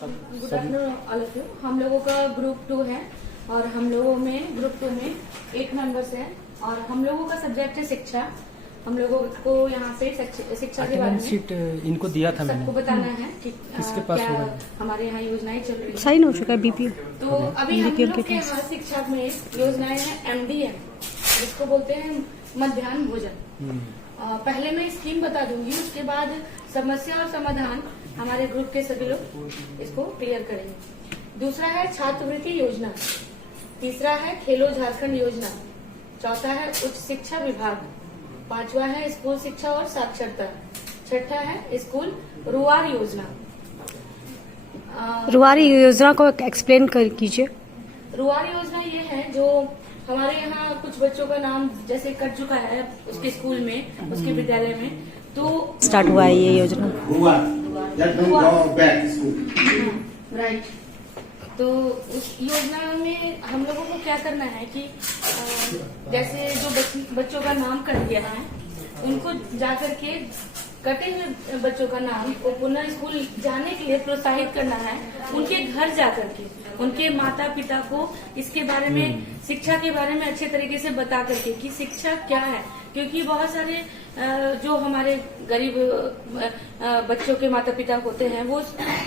Good afternoon all of you. हम लोगों का ग्रुप 2 है और हम लोगों में ग्रुप 2 में 8 मेंबर्स हैं और हम लोगों का सब्जेक्ट है शिक्षा। हम लोगों को यहाँ पे शिक्षा के बारे में शीट इनको दिया था मैंने, सबको बताना है कि किसके पास क्या होगा? हमारे यहाँ योजनाएं चल रही है। साइन हो चुका है बीपीएल। तो अभी हम लोग के यहाँ शिक्षा में योजनाएं हैं MDM, जिसको बोलते हैं मध्याह्न भोजन। पहले मैं स्कीम बता दूंगी, उसके बाद समस्या और समाधान हमारे ग्रुप के सभी लोग इसको क्लियर करेंगे। दूसरा है छात्रवृत्ति योजना, तीसरा है खेलो झारखंड योजना, चौथा है उच्च शिक्षा विभाग, पांचवा है स्कूल शिक्षा और साक्षरता, छठा है स्कूल रुआर योजना। रुआरी योजना को एक्सप्लेन कीजिए। रुआर योजना ये है जो हमारे यहाँ कुछ बच्चों का नाम जैसे कट चुका है उसके स्कूल में, उसके विद्यालय में, तो स्टार्ट हुआ है ये योजना। राइट। तो उस योजना में हम लोगों को क्या करना है कि जैसे जो बच्चों का नाम कट गया है उनको जाकर के कटे हुए बच्चों का नाम को पुनः स्कूल जाने के लिए प्रोत्साहित करना है। उनके घर जाकर के उनके माता पिता को इसके बारे में, शिक्षा के बारे में अच्छे तरीके से बता करके कि शिक्षा क्या है, क्योंकि बहुत सारे जो हमारे गरीब बच्चों के माता पिता होते हैं वो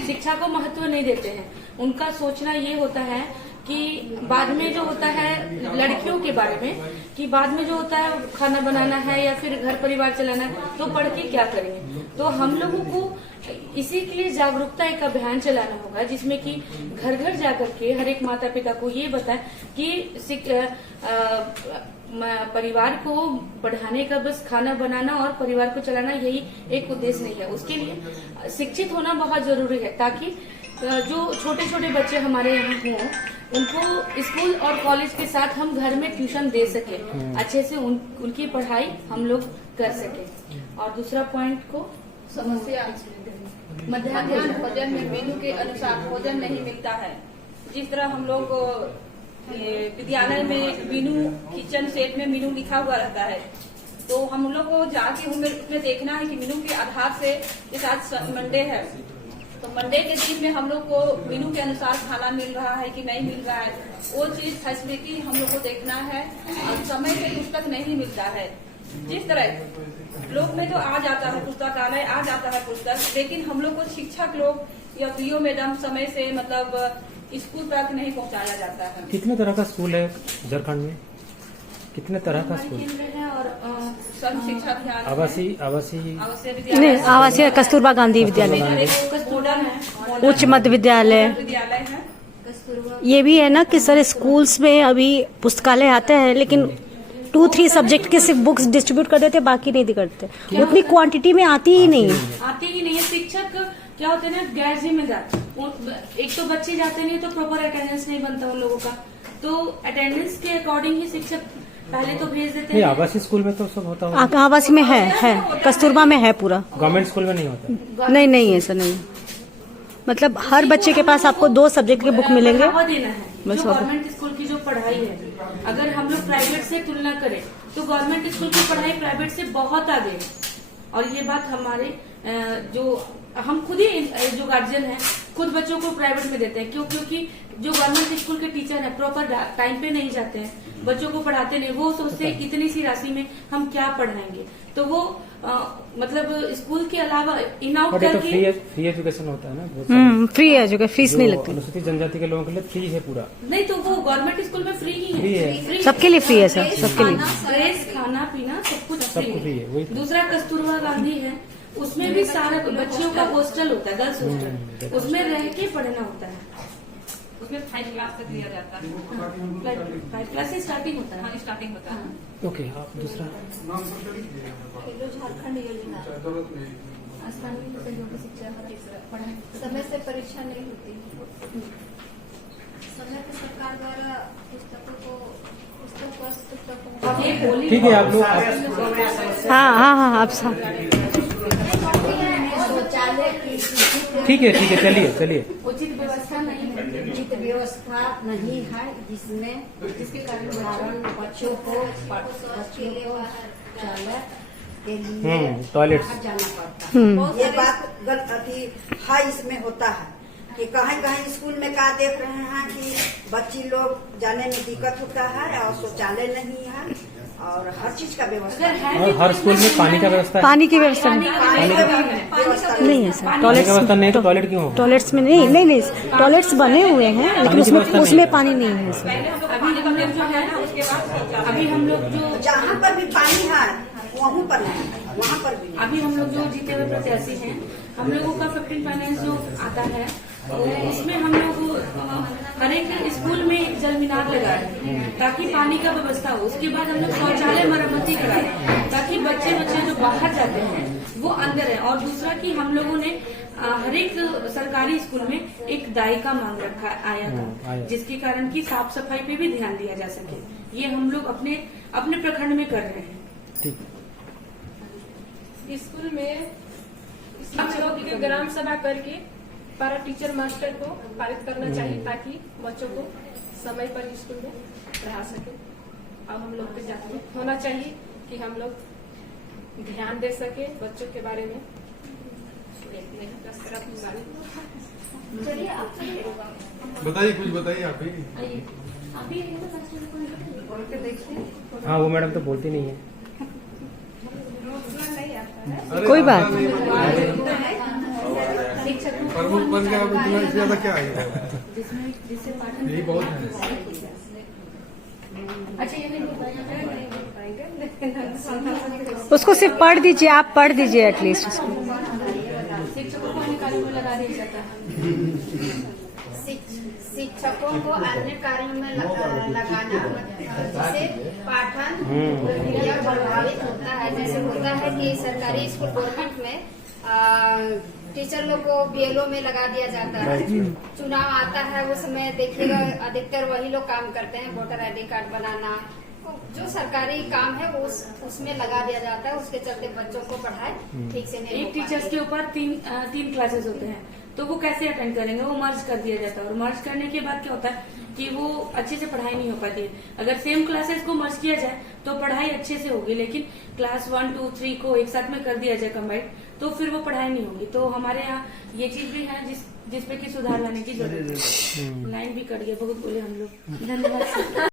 शिक्षा को महत्व नहीं देते हैं। उनका सोचना ये होता है कि बाद में जो होता है लड़कियों के बारे में, कि बाद में जो होता है खाना बनाना है या फिर घर परिवार चलाना है तो पढ़ के क्या करेंगे। तो हम लोगों को इसी के लिए जागरूकता एक अभियान चलाना होगा, जिसमें कि घर घर जाकर के हर एक माता पिता को ये बताए कि परिवार को बढ़ाने का बस खाना बनाना और परिवार को चलाना यही एक उद्देश्य नहीं है। उसके लिए शिक्षित होना बहुत जरूरी है, ताकि जो छोटे छोटे बच्चे हमारे यहाँ हों उनको स्कूल और कॉलेज के साथ हम घर में ट्यूशन दे सके, अच्छे से उनकी पढ़ाई हम लोग कर सके। और दूसरा पॉइंट को समस्या मध्याह्न भोजन में मेनू के अनुसार भोजन नहीं मिलता है। जिस तरह हम लोग विद्यालय में मेनू किचन सेट में मेनू लिखा हुआ रहता है, तो हम लोग को जाके उसमें देखना है कि मेनू के आधार से जैसे आज मंडे है तो मंडे के दिन में हम लोग को मेनू के अनुसार खाना मिल रहा है कि नहीं मिल रहा है, वो चीज फैसिलिटी हम लोग को देखना है। और समय से पुस्तक नहीं मिलता है। जिस तरह लोग में तो आ जाता है पुस्तकालय, आ जाता है पुस्तक, लेकिन हम लोग को शिक्षक लोग या पीओ मैडम समय से मतलब स्कूल तक नहीं पहुंचाया जाता है। कितने तरह का स्कूल है झारखंड में? कितने तरह का स्कूल है? और सर्व शिक्षा अभियान, आवासीय नहीं, आवासीय कस्तूरबा गांधी विद्यालय, उच्च मध्य विद्यालय है। ये भी है ना कि सर स्कूल्स में अभी पुस्तकालय आते हैं लेकिन 2-3 सब्जेक्ट के सिर्फ बुक्स डिस्ट्रीब्यूट कर देते, बाकी नहीं करते, उतनी क्वांटिटी में आती ही नहीं है। शिक्षक क्या होते हैं ना, गैर जिम्मेदार। एक तो बच्चे जाते नहीं तो प्रॉपर अटेंडेंस नहीं बनता उन लोगों का, तो अटेंडेंस के अकॉर्डिंग ही शिक्षक पहले तो भेज देते हैं। आवासीय स्कूल में तो सब होता है, आवासीय में है, कस्तूरबा में है पूरा। गवर्नमेंट स्कूल में नहीं होता? नहीं ऐसा नहीं। मतलब हर बच्चे के पास आपको 2 सब्जेक्ट के बुक मिलेंगे। बढ़ावा देना है जो गवर्नमेंट स्कूल की जो पढ़ाई है। अगर हम लोग प्राइवेट से तुलना करें तो गवर्नमेंट स्कूल की पढ़ाई प्राइवेट से बहुत आगे है। और ये बात हमारे जो हम खुद ही जो गार्जियन है खुद बच्चों को प्राइवेट में देते हैं। क्योंकि जो गवर्नमेंट स्कूल के टीचर है प्रॉपर टाइम पे नहीं जाते हैं, बच्चों को पढ़ाते नहीं। वो सोचते हैं इतनी सी राशि में हम क्या पढ़ाएंगे, तो वो मतलब स्कूल के अलावा इन आउट करके फ्री एजुकेशन होता है ना, फ्री एजुकेशन, फीस नहीं लगती। अनुसूचित जनजाति के लोगों के लिए फ्री है पूरा। नहीं, तो वो गवर्नमेंट स्कूल में फ्री ही है। सबके लिए फ्री है सर, सबके लिए ड्रेस, खाना पीना सब कुछ फ्री है। दूसरा कस्तूरबा गांधी है, उसमें भी सारा बच्चियों का हॉस्टल होता है, गर्ल्स हॉस्टल, उसमें रह के पढ़ना होता है। उसमें 5 क्लास तक दिया जाता है। 5 क्लास से स्टार्टिंग होता है। स्टार्टिंग होता है। ओके, आप दूसरा खेलो झारखंड योजना, स्थानीय सहयोगी शिक्षा पढ़ाई, समय से परीक्षा नहीं होती, समय पर सरकार द्वारा पुस्तकों ठीक है आप लोग हाँ आप शौचालय की ठीक है चलिए। उचित व्यवस्था नहीं है, उचित व्यवस्था नहीं है, जिसके कारण बच्चों को शौचालय के लिए टॉयलेट बाहर जाना पड़ता है। ये बात अभी हाई इसमें होता है, कि कहीं कहीं स्कूल में का देख रहे हैं कि बच्ची लोग जाने में दिक्कत होता है और शौचालय नहीं है और हर चीज का व्यवस्था अगर है और हर स्कूल में पानी का व्यवस्था है? पानी की व्यवस्था नहीं नहीं है सर। पानी टॉयलेट्स का व्यवस्था नहीं तो टॉयलेट क्यों होगा? टॉयलेट्स में नहीं टॉयलेट्स बने हुए हैं लेकिन उसमें पानी नहीं है सर। अभी हम लोग जो जहाँ पर भी पानी है वहाँ पर नहीं, वहाँ पर भी नहीं। अभी हम लोग जो जीते हुए प्रत्याशी हैं, हम लोगों का 15 फाइनेंस जो आता है उसमें हम लोग हर एक स्कूल में जल मीनार लगाए हैं ताकि पानी का व्यवस्था हो। उसके बाद हम लोग शौचालय मरम्मती कराए ताकि बच्चे जो बाहर जाते हैं वो अंदर है। और दूसरा कि हम लोगों ने हर एक सरकारी स्कूल में एक दायिका मांग रखा आया था, जिसके कारण की साफ सफाई पे भी ध्यान दिया जा सके। ये हम लोग अपने प्रखंड में कर रहे हैं। स्कूल में शिक्षकों की ग्राम सभा करके पारा टीचर मास्टर को पारित करना चाहिए ताकि बच्चों को समय पर स्कूल में पढ़ा सके। अब हम लोग को जागरूक होना चाहिए कि हम लोग ध्यान दे सके बच्चों के बारे में। बताइए, कुछ बताइए आप ही। हाँ, वो मैडम तो बोलती नहीं है। अरे कोई बात नहीं, प्रमुख बन गया, अब इतना इससे ज्यादा क्या है? यही बहुत है। अच्छा, ये नहीं उसको सिर्फ पढ़ दीजिए, आप पढ़ दीजिए एटलीस्ट उसको। शिक्षकों को अन्य कार्यों में लगा दिया जाता है। शिक्षकों को अन्य कार्यों में लगाना जिससे पाठन प्रक्रिया प्रभावित होता है। जैसे होता है कि सरकारी स्कूल गवर्नमेंट में टीचर लोग को बीएलओ में लगा दिया जाता है। चुनाव आता है उस समय देखिएगा अधिकतर वही लोग काम करते हैं, वोटर आईडी कार्ड बनाना, जो सरकारी काम है वो उसमें लगा दिया जाता है। उसके चलते बच्चों को पढ़ाई ठीक से नहीं। एक टीचर्स के ऊपर तीन क्लासेस होते हैं, तो वो कैसे अटेंड करेंगे? वो मर्ज कर दिया जाता है और मर्ज करने के बाद क्या होता है कि वो अच्छे से पढ़ाई नहीं हो पाती है। अगर सेम क्लासेस को मर्ज किया जाए तो पढ़ाई अच्छे से होगी, लेकिन क्लास 1, 2, 3 को एक साथ में कर दिया जाए कंबाइंड, तो फिर वो पढ़ाई नहीं होगी। तो हमारे यहाँ ये चीज भी है जिसपे की सुधार लाने की जरूरत है। लाइन भी कट गया, बहुत बोले हम लोग। धन्यवाद।